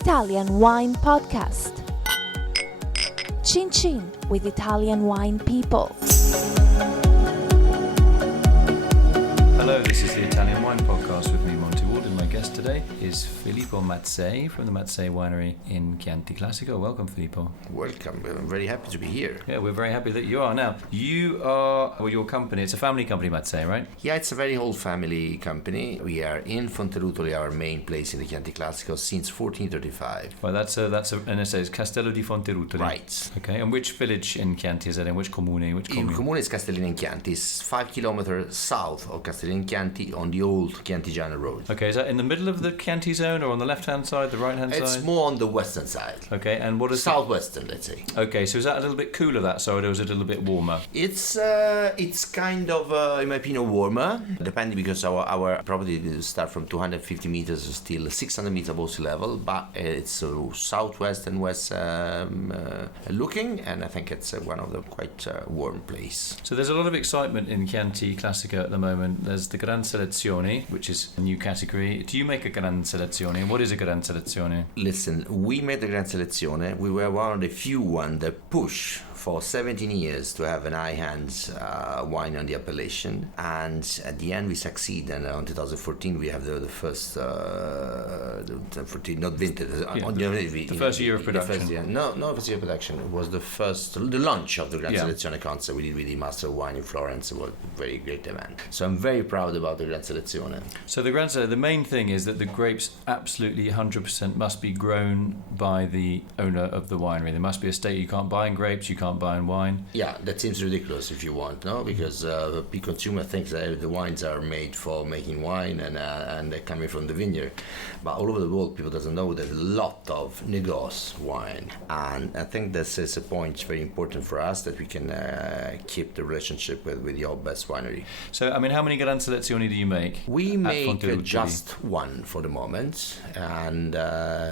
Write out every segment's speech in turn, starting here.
Italian Wine Podcast. Chin Chin with Italian wine people. Hello, this is the Italian Wine Podcast with me, Monty Waldin. My guest today is Fillipo Mazzei from the Mazzei Winery in Chianti Classico. Welcome, Filippo. Welcome. I'm very happy to be here. Yeah, we're very happy that you are. Now, you are, well, your company, it's a family company, Mazzei, right? Yeah, it's a very old family company. We are in Fonterutoli, our main place in the Chianti Classico, since 1435. Well, and it says Castello di Fonterutoli. Right. Okay, and which village in Chianti is that in? Which comune? Il comune is Castellina in Chianti. It's 5 kilometers south of Castellina in Chianti on the old Chiantigiano road. Okay, is that in the middle of the Chianti zone or on the left-hand side, the right-hand side? It's more on the western side. Okay, and what is southwestern, let's say. Okay, so is that a little bit cooler, that side, or is it a little bit warmer? It's kind of, in my opinion, warmer, depending because our property start from 250 meters still 600 meters above sea level, but it's southwest and west looking, and I think it's one of the quite warm place. So there's a lot of excitement in Chianti Classico at the moment. There's the Gran Selezione, which is a new category. Do you make a Gran Selezione? And what is a Gran Selezione? Listen, we made the Gran Selezione. We were one of the few ones that push for 17 years to have an high-end wine on the appellation, and at the end we succeed, and in 2014 we have the first 14, not vintage, the first year of production. First year of production. It was the launch of the Gran Selezione concept we did with the Master of Wine in Florence. It was a very great event. So I'm very proud about the Gran Selezione. So the Gran Selezione, the main thing is that the grapes absolutely 100% must be grown by the owner of the winery. There must be a state you can't buy in grapes, you can't buy in wine. Yeah, that seems ridiculous if you want, no? Because the consumer thinks that the wines are made for making wine and they're coming from the vineyard. But all over the world, people doesn't know there's a lot of négoce wine. And I think this is a point very important for us, that we can keep the relationship with your best winery. So, I mean, how many Gran Selezioni do you make? We make just one for the moment. And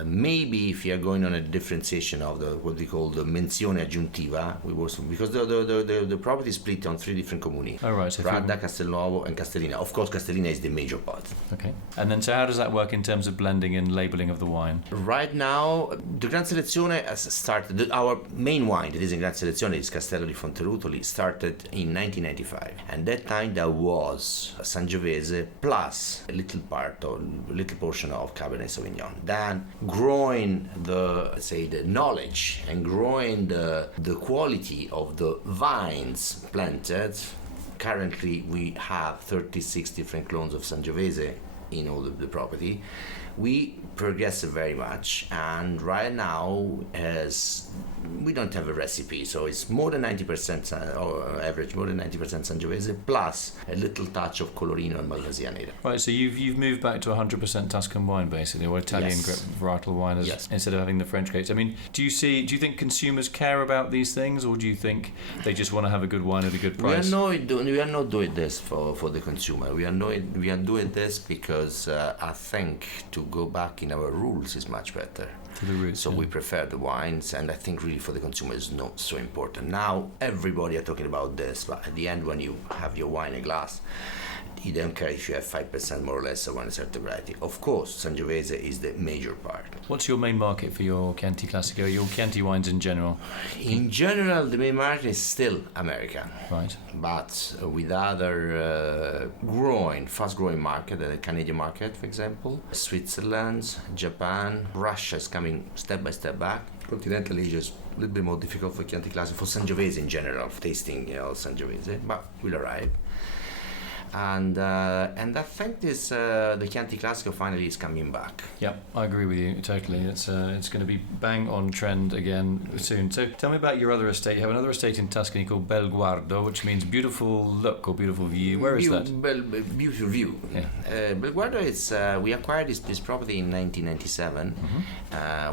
maybe if you're going on a differentiation of what we call the menzione aggiuntiva, because the property is split on 3 different comuni. Oh, right. So Radda, Castelnuovo and Castellina. Of course, Castellina is the major part. Okay. And then, so how does that work in terms of blending and labelling of the wine? Right now, the Gran Selezione has started, our main wine that is in Gran Selezione is Castello di Fonterutoli, started in 1995. And that time there was Sangiovese plus a little portion of Cabernet Sauvignon. Then growing the knowledge and growing the quality of the vines planted. Currently we have 36 different clones of Sangiovese in all the property. We progress very much, and right now we don't have a recipe, so it's more than 90% or average, more than 90% Sangiovese plus a little touch of Colorino and Malvasia Nera. Right, so you've moved back to 100% Tuscan wine basically, or Italian varietal wine instead of having the French grapes. I mean, do you think consumers care about these things, or do you think they just want to have a good wine at a good price? We are not doing this for the consumer. We are doing this because I think to go back in our rules is much better. The roots, so we prefer the wines, and I think really for the consumer is not so important. Now everybody are talking about this, but at the end when you have your wine in a glass, you don't care if you have 5% more or less of one certain variety. Of course, Sangiovese is the major part. What's your main market for your Chianti Classico, your Chianti wines in general? In general, the main market is still America. Right. But with other fast-growing market, the Canadian market, for example, Switzerland, Japan, Russia is coming step by step back. Continental Asia is a little bit more difficult for Chianti Classico, for Sangiovese in general, tasting Sangiovese, but will arrive. And I think the Chianti Classico finally is coming back. Yeah, I agree with you totally. It's going to be bang on trend again soon. So tell me about your other estate. You have another estate in Tuscany called Belguardo, which means beautiful look or beautiful view. Where is that? Beautiful view. Yeah. Belguardo is we acquired this property in 1997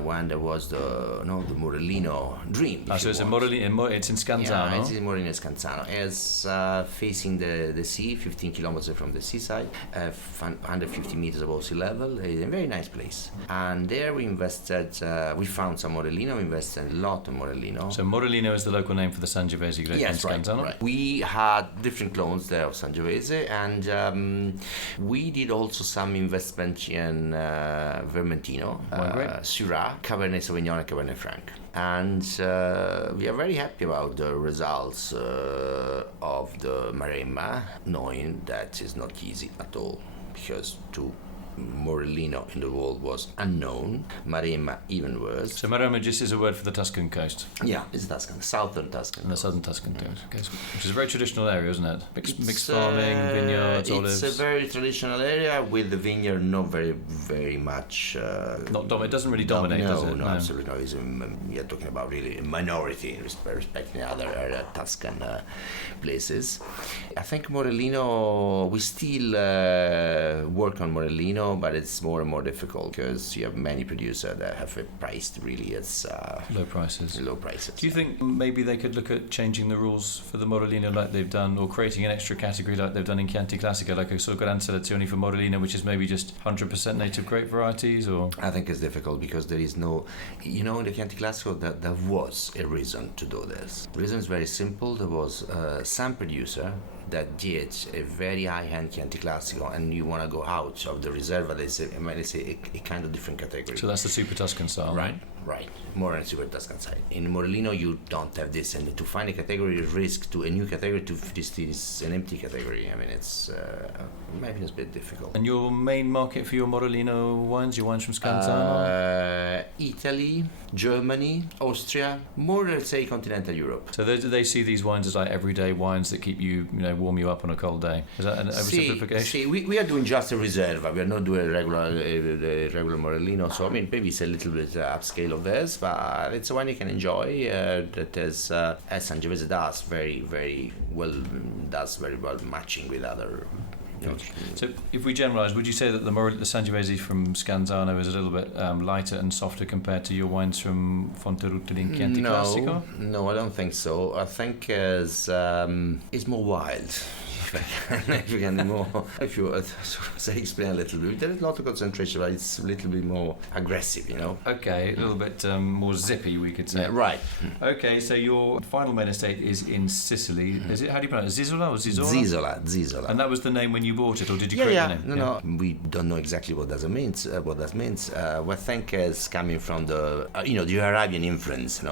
when there was the Morellino dream. So it's it's in Scansano. Yeah, it's in Morellino di Scansano. It's facing the sea, 15 15 kilometers from the seaside, 150 meters above sea level. It's a very nice place. And there we invested, we found some Morellino, we invested a lot of Morellino. So Morellino is the local name for the Sangiovese grape in Scansano? Right. We had different clones there of Sangiovese, and we did also some investment in Vermentino, Syrah, Cabernet Sauvignon, and Cabernet Franc. And we are very happy about the results of the Maremma, knowing that it's not easy at all, because Morellino in the world was unknown, Maremma even worse. So Maremma just is a word for the Tuscan coast? Yeah, it's Tuscan, southern Tuscan. The southern Tuscan coast, which is a very traditional area, isn't it? Mixed farming, vineyards, olives. It's a very traditional area with the vineyard not very much... it doesn't really dominate, does it? No, absolutely no. We are talking about really a minority respecting other Tuscan places. I think Morellino, we still work on Morellino, but it's more and more difficult because you have many producers that have priced really as low prices. Do you think maybe they could look at changing the rules for the Morellino like they've done, or creating an extra category like they've done in Chianti Classico, like a sort of Gran Selezione for Morellino, which is maybe just 100% native grape varieties? Or I think it's difficult because there is no, in the Chianti Classico that there was a reason to do this. The reason is very simple. There was some producer that did a very high-end Chianti Classico, and you want to go out of the Reserva, they say a kind of different category. So that's the Super Tuscan style, right? Right. More on Super Tuscan side. In Morellino, you don't have this, and to find a category is risk to a new category to this is an empty category. I mean, it's maybe it's a bit difficult. And your main market for your Morellino wines, your wines from Scansano? Italy, Germany, Austria, more let's say continental Europe. So they see these wines as like everyday wines that keep you, warm you up on a cold day. Is that an oversimplification? See, we are doing just a Reserva. We are not doing a regular Morellino. So I mean, maybe it's a little bit upscale of this, but it's a wine you can enjoy. That is, as Sangiovese does very well matching with other. So if we generalise, would you say that the Sangiovese from Scansano is a little bit lighter and softer compared to your wines from Fonterutoli and Chianti Classico? No, I don't think so. I think it's more wild. If you explain a little bit, there is a lot of concentration, but it's a little bit more aggressive, Okay, a little bit more zippy, we could say. Right. Okay, so your final main estate is in Sicily. Is it? How do you pronounce it? Zisola or Zisola? Zisola. And that was the name when you bought it, or did you create the name? No. We don't know exactly what that means. We think is coming from the the Arabian influence.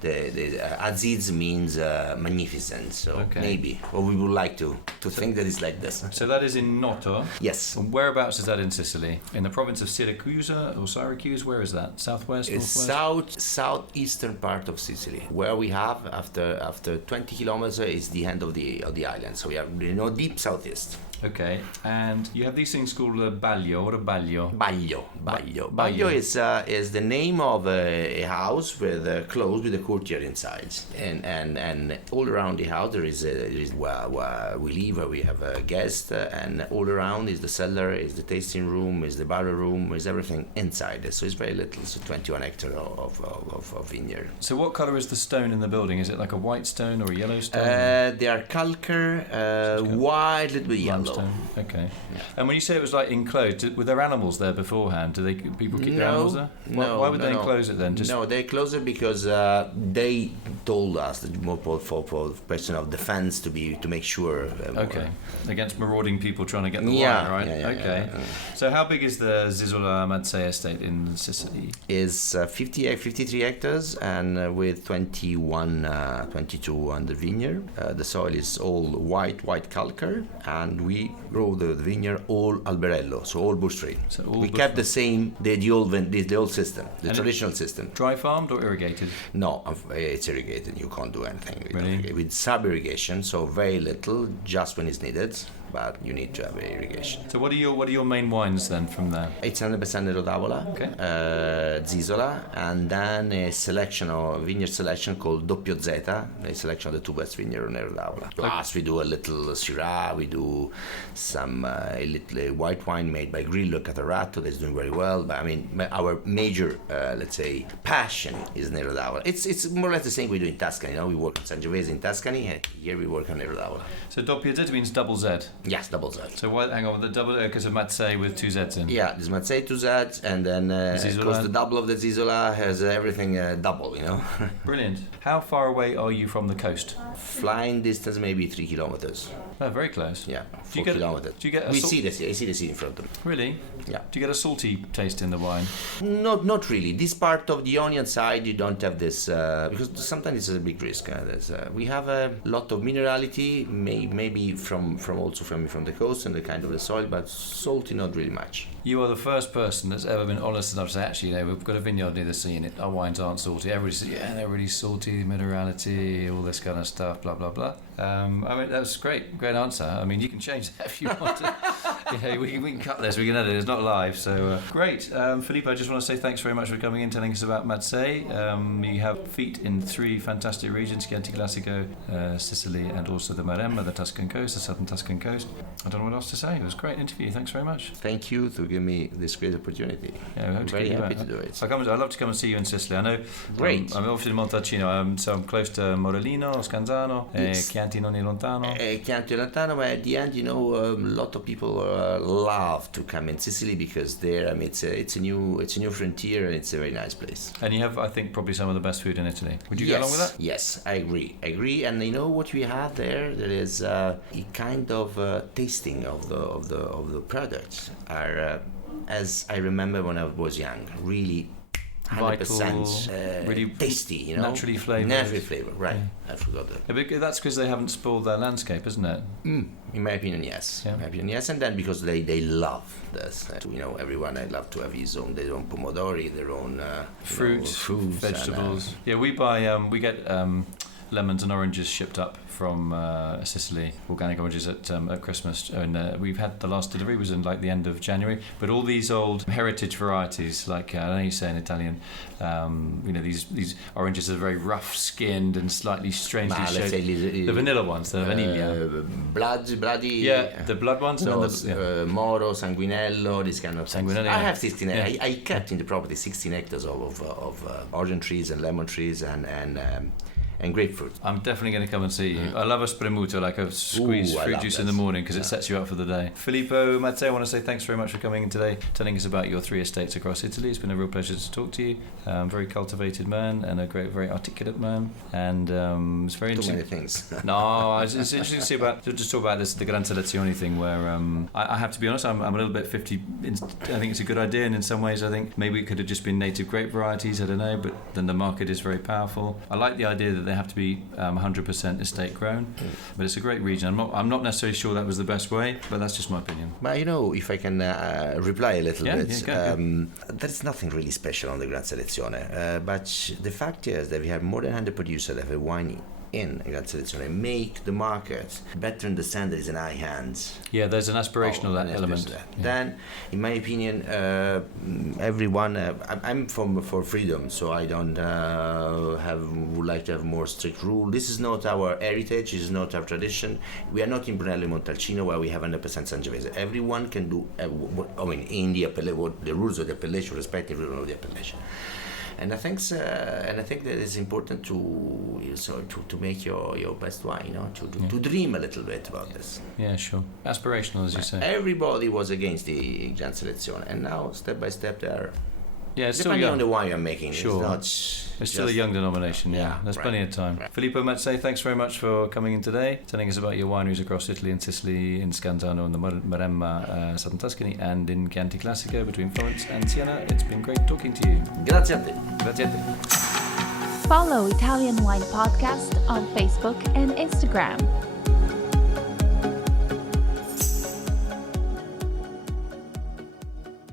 The Aziz means magnificent. So maybe, or we would like to think that it's like this. So that is in Noto? Yes. And whereabouts is that in Sicily? In the province of Syracuse? Where is that? Southwest? It's southeastern part of Sicily. Where we have, after 20 kilometers, is the end of the island. So we are deep southeast. Okay, and you have these things called Baglio. What a Baglio? Baglio is the name of a house with closed with a courtyard inside, and all around the house there is where we live, where we have a guest, and all around is the cellar, is the tasting room, is the barrel room, is everything inside. So it's very little. So 21 hectares of vineyard. So what color is the stone in the building? Is it like a white stone or a yellow stone? They are calcar, white, little bit yellow. Okay. Yeah. And when you say it was like enclosed, were there animals there beforehand? Do people keep their animals there? Why would they enclose it then? No, they close it because they told us that more for question of defense to make sure. Against marauding people trying to get the wine, right? Okay. Yeah. So how big is the Zisola Mazzei estate in Sicily? Is 53 hectares and with 22 on the vineyard. The soil is all white calcar, and we grow the vineyard all alberello, so all bush tree. So we kept the same, the old system, the traditional system. Dry farmed or irrigated? No, it's irrigated. You can't do anything really? With sub irrigation, so very little, just when it's needed. But you need to have irrigation. So what are your main wines then from there? It's 100% Nero d'Avola, Zisola, and then a vineyard selection called Doppio Z, a selection of the two best vineyards of Nero d'Avola. Plus we do a little Syrah, we do some a little white wine made by Grillo Catarato that's doing very well. But I mean, our major, let's say, passion is Nero d'Avola. It's more or less the same we do in Tuscany. We work on Sangiovese in Tuscany, and here we work on Nero d'Avola. So Doppio Z means double Z. Yes, double Z. So why, hang on, the double because of Mazzei with 2 Zs in. Yeah, there's Mazzei 2 Zs, and then because the double of the Zisola has everything double, Brilliant. How far away are you from the coast? Flying distance maybe 3 kilometers. Oh, very close. Yeah, 4 kilometers. Do you get? I see the sea in front of me. Really? Yeah. Do you get a salty taste in the wine? Not really. This part of the onion side, you don't have this because sometimes it's a big risk. We have a lot of minerality, maybe from the coast and the kind of the soil, but salty not really much. You are the first person that's ever been honest enough to say, actually, we've got a vineyard near the sea and our wines aren't salty. Everybody says, yeah, they're really salty, minerality, all this kind of stuff, blah, blah, blah. I mean, that was great answer. I mean, you can change that if you want to. We can cut this, we can edit it, it's not live. So great. Filippo, I just want to say thanks very much for coming in, telling us about Mazzei. You have feet in 3 fantastic regions, Chianti Classico, Sicily, and also the Maremma, the Tuscan coast, the southern Tuscan coast. I don't know what else to say. It was a great interview. Thanks very much. Thank you to give me this great opportunity. Yeah, I'm very happy to do it. I'd love to come and see you in Sicily. I know. Great. I'm obviously in Montalcino, so I'm close to Morellino, Scansano, yes. Chianti non è lontano. Chianti lontano, but at the end, a lot of people love to come in Sicily because there, it's a new frontier and it's a very nice place. And you have, I think, probably some of the best food in Italy. Would you go along with that? Yes, I agree. And what we have there? There is a kind of tasting of the products are, as I remember when I was young, really 100% really tasty, naturally flavoured. Right. Yeah. I forgot that. Yeah, that's because they haven't spoiled their landscape, isn't it? In my opinion, yes. Yeah. In my opinion, yes. And then because they love this, everyone. I love to have their own pomodori, their own fruits, vegetables. And, we get lemons and oranges shipped up from Sicily, organic oranges at Christmas, and we've had the last delivery was in like the end of January. But all these old heritage varieties, like I know you say in Italian, these oranges are very rough-skinned and slightly strangely shaped. The vanilla ones, the vanilla, bloody. Yeah, the blood ones. Moro, Sanguinello, this kind of things. Sanguinello. I have 16. Yeah. I kept in the property 16 hectares of orange trees and lemon trees and grapefruit. I'm definitely going to come and see you. I love a spremuto, like a squeezed fruit juice in the morning, because it sets you up for the day. Filippo Mazzei, I want to say thanks very much for coming in today, telling us about your 3 estates across Italy. It's been a real pleasure to talk to you. Very cultivated man and a great, very articulate man, and it's very interesting. Too many things. No, it's interesting to see just talk about this, the Gran Selezione thing, where I have to be honest, I'm a little bit 50. I think it's a good idea, and in some ways, I think maybe it could have just been native grape varieties. I don't know, but then the market is very powerful. I like the idea that they have to be 100% estate grown, but it's a great region. I'm not necessarily sure that was the best way, but that's just my opinion. But if I can reply a little bit, go. There's nothing really special on the Gran Selezione, but the fact is that we have more than 100 producers that have wine in Gran Selezione make the market better understand there is an high hands. Yeah, there's an aspirational element. Yeah. Then, in my opinion, everyone. I'm for freedom, so I don't would like to have more strict rule. This is not our heritage. This is not our tradition. We are not in Brunello Montalcino where we have 100% Sangiovese. Everyone can do. In the rules of the appellation, respecting the rules of the appellation. And I think that it's important to make your best wine, to dream a little bit about this. Yeah, sure. Aspirational, as you say. Everybody was against the Gran Selezione, and now step by step they are. Yeah, it's depending still young. on the wine you're making. Sure. It's still a young denomination, yeah. There's plenty of time. Right. Filippo Mazzei, thanks very much for coming in today, telling us about your wineries across Italy and Sicily, in Scansano and the Maremma, southern Tuscany, and in Chianti Classico between Florence and Siena. It's been great talking to you. Grazie a te. Grazie a te. Follow Italian Wine Podcast on Facebook and Instagram.